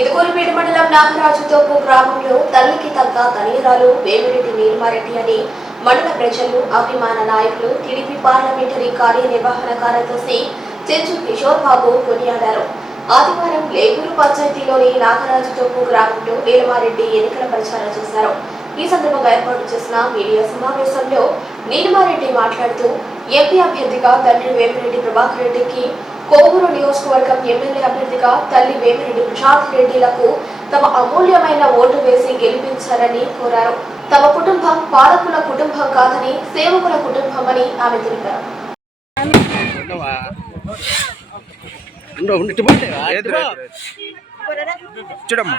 ఇదుకూరుపేట మండలం నాగరాజుతోపు గ్రామంలో తల్లికి తగ్గ ధనియరాలు వేమిరెడ్డి నీలిమారెడ్డి అని మండల ప్రజలు అభిమాన నాయకులు టీడీపీ పార్లమెంటరీ కార్యనిర్వహణ కార్యదర్శి చెంచు కిషోర్ బాబు కొనియాడారు. ఆదివారం లేగూరు పంచాయతీలోని నాగరాజుతోపు గ్రామంలో నీలమారెడ్డి ఎన్నికల ప్రచారం చేశారు. ఈ సందర్భంగా ఏర్పాటు చేసిన మీడియా సమావేశంలో నీలమారెడ్డి మాట్లాడుతూ ఎంపీ అభ్యర్థిగా తండ్రి వేమిరెడ్డి ప్రభాకర్ రెడ్డికి కోవూరు నియోజకవర్గం ఎమ్మెల్యే అభ్యర్థిగా తల్లి వేమిరెడ్డి ప్రసాద్ రెడ్డిలకు తమ అమూల్యమైన ఓటు వేసి గెలిపించారని కోరారు తమ కుటుంబం పాలకుల కుటుంబం కాదని సేవకుల కుటుంబం అని ఆమె తెలిపారు చూడమ్మా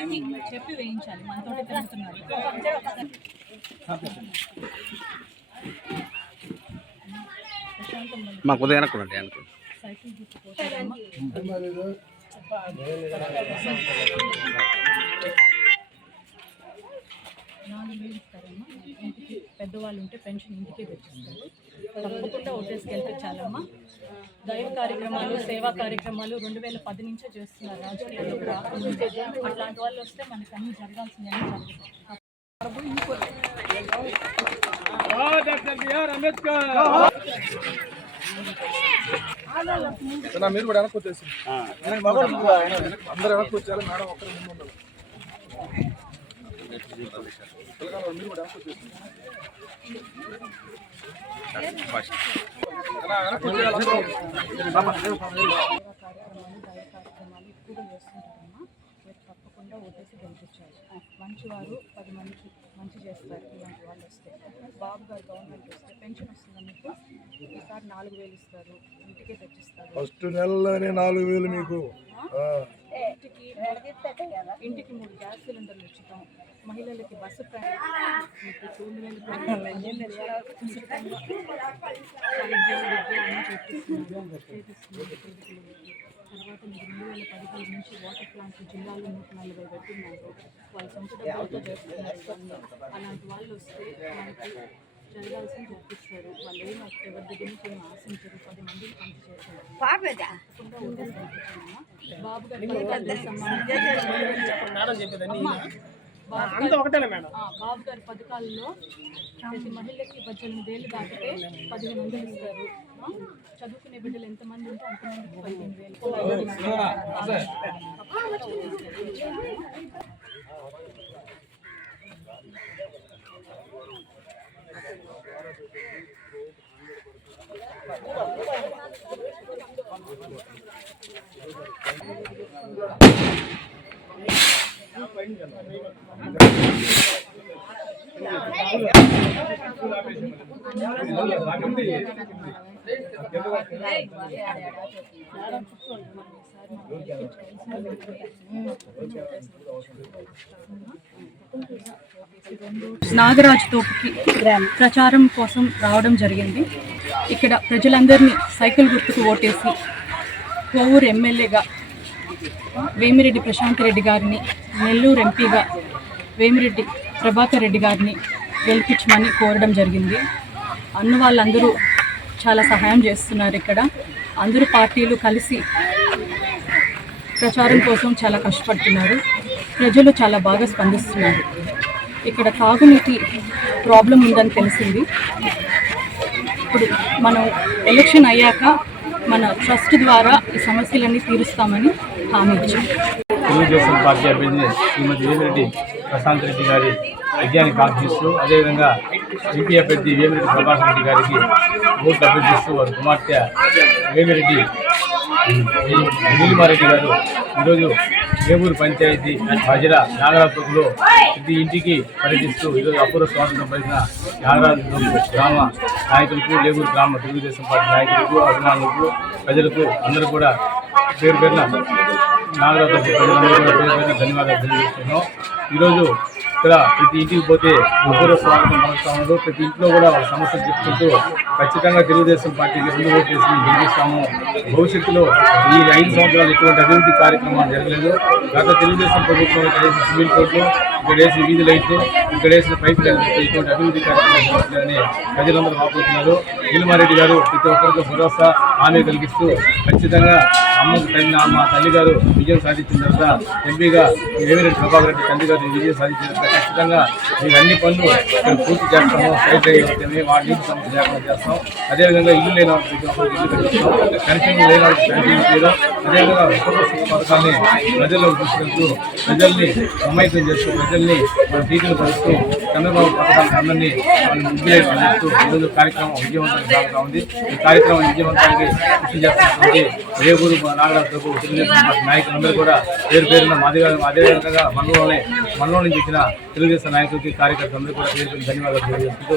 మందికి చెప్పి వేయించాలి మనతోటి తిరుగుతున్నారు మాకు ఉదయం అనుకోండి అనుకోండి. నాలుగు వేలు ఇస్తారమ్మా ఇంటికి పెద్దవాళ్ళు ఉంటే పెన్షన్ ఇంటికే తెచ్చిస్తారు. తప్పకుండా ఓటేస్కి వెళ్తే చాలమ్మా. దైవ కార్యక్రమాలు సేవా కార్యక్రమాలు రెండు వేల పది నుంచే చేస్తున్నారు. రాజకీయాల్లో అట్లాంటి వాళ్ళు వస్తే మనకు అన్ని జరగాల్సిందని జరుగుతుంది మీరు కూడా వెనక్కి వచ్చేసి అందరూ వెనక్కి వచ్చారు మేడం ఒక్కరు ముందు ఉండాలి మీరు కూడా వెనక్కి వచ్చేసి తప్పకుండా ఓటేసి గెలిపించారు మంచివారు పది మందికి మంచి చేస్తారు ఇలాంటి వాళ్ళు వస్తే. బాబు గారు గవర్నమెంట్ వస్తే పెన్షన్ వస్తుంది మీకు? ఈసారి నాలుగు వేలు ఇస్తారు ఇంటికే తెచ్చిస్తారు. ఫస్ట్ నెలలోనే నాలుగు వేలు మీకు. ఇంటికి ఇంటికి మూడు గ్యాస్ సిలిండర్లు ఉచితం మహిళలకి బస్సు ప్రయాణం. చేపిస్తున్నారు. తర్వాత మీరు రెండు వేల పదిహేడు నుంచి వాటర్ ప్లాంట్ జిల్లాలో నూట నలభై పెట్టున్నారు వాళ్ళు సొంత డబ్బులతో చేస్తున్నారు. అలాంటి వాళ్ళు వస్తే మనకి జరగాల్సిన జరిపిస్తారు వాళ్ళు ఏం ఎవరి దగ్గర నుంచి ఏం ఆశించరు. పది మందిని పంచి చేస్తారు. తప్పకుండా ఓటేసి గెలిపించాలమ్మా. బాబు గారి బాబు పథకాల్లో ప్రతి మహిళకి పద్దెనిమిది ఏళ్ళు దాటితే పదిహేను వందలు ఇస్తారు. చదువుకునే బిడ్డలు ఎంతమంది ఉంటే అంతమందికి పదిహేను వేలు. నాగరాజు తోపుకి ప్రచారం కోసం రావడం జరిగింది. ఇక్కడ ప్రజలందరినీ సైకిల్ గుర్తుకు ఓటేసి కోవూరు ఎమ్మెల్యేగా వేమిరెడ్డి ప్రశాంత్ రెడ్డి గారిని నెల్లూరు ఎంపీగా వేమిరెడ్డి ప్రభాకర్ రెడ్డి గారిని గెలిపించమని కోరడం జరిగింది. అన్న వాళ్ళందరూ చాలా సహాయం చేస్తున్నారు ఇక్కడ. అందరూ పార్టీలు కలిసి ప్రచారం కోసం చాలా కష్టపడుతున్నారు. ప్రజలు చాలా బాగా స్పందిస్తున్నారు. ఇక్కడ తాగునీటి ప్రాబ్లం ఉందని తెలిసింది. ఇప్పుడు మనం ఎలక్షన్ అయ్యాక మన ట్రస్ట్ ద్వారా ఈ సమస్యలన్నీ తీరుస్తామని హామీ ఇచ్చాం. తెలుగుదేశం పార్టీ అభ్యర్థి శ్రీమతి ప్రశాంత్ రెడ్డి గారి యజ్ఞానికి ఆశిస్తూ అదేవిధంగా ఎంపీ అభ్యర్థి వేమిరెడ్డి ప్రభాస్ రెడ్డి గారికి ఓట్లు అభ్యర్థిస్తూ వారి కుమార్తె వేమిరెడ్డి నీలిమారెడ్డి గారు ఈరోజు వేమూరు పంచాయతీ హజర నాగరాజపురంలో ప్రతి ఇంటికి పర్యటిస్తూ ఈరోజు అపూర్వ స్వాతంత్రం పరిచిన నాగరాజు గ్రామ నాయకులకు లేబూరు గ్రామ తెలుగుదేశం పార్టీ నాయకులకు అభిమానులకు ప్రజలకు అందరూ కూడా పేరు పేరున నాగరాజు ధన్యవాదాలు తెలియజేస్తున్నాం ఈరోజు ఇక్కడ ప్రతి ఇంటికి పోతే అపూర్వ స్వాగతం పలుకుతాము ప్రతి ఇంట్లో కూడా వాళ్ళ సమస్యలు చెప్పుకుంటూ ఖచ్చితంగా తెలుగుదేశం పార్టీకి రెండు ఓట్లు వేసి గెలిపిస్తాము భవిష్యత్తులో ఈ ఐదు సంవత్సరాలు ఎటువంటి అభివృద్ధి కార్యక్రమాలు జరగలేదు. గత తెలుగుదేశం ప్రభుత్వం ఇక్కడ సివిల్ కోర్టు ఇక్కడ వేసిన వీధి లైట్లు ఇక్కడ వేసిన పైప్ లైన్లతో ఇటువంటి అభివృద్ధి కార్యక్రమాలు ప్రజలందరూ ఆపుతున్నారు నీలమారెడ్డి గారు ప్రతి ఒక్కరికి భరోసా హామీ కలిగిస్తూ ఖచ్చితంగా అమ్మకు తల్లి మా తల్లి గారు విజయం సాధించిన తర్వాత ఎంపీగా వేమిరెడ్డి ప్రభాకర్ రెడ్డి తల్లి గారు విజయం సాధించిన తర్వాత ఖచ్చితంగా మీరు అన్ని పనులు ఇక్కడ పూర్తి చేస్తాము. సైట్ అయితేనే వాటి నీటి సమస్య లేకుండా చేస్తాం. అదేవిధంగా ఇల్లు లేని వాళ్ళకి ఇల్లు కట్టిస్తాం. కనెక్షన్ లేని వాళ్ళకి కనెక్షన్ చేయడం అదేవిధంగా ఉపకృష్ణ పథకాన్ని ప్రజల్లో తీసుకెళ్తూ ప్రజల్ని సమైక్యం చేస్తూ ప్రజల్ని మన టీచర్లు పరుస్తూ చంద్రబాబు పథకాలను అందరినీ ముగ్గులే చేస్తూ ఈరోజు కార్యక్రమం విజయవంతం సాగుతా ఉంది. ఈ కార్యక్రమం విజయవంతానికి కృషి చేస్తున్నటువంటి రేపూరు నాగరాజు తెలుగుదేశం పార్టీ నాయకులందరూ కూడా పేరు పేరున మాదిగా అదేవిధంగా మనలోనే మనలో నుంచి వచ్చిన తెలుగుదేశం నాయకులకి కార్యకర్తలందరూ కూడా పేరు పేరు ధన్యవాదాలు తెలియజేస్తూ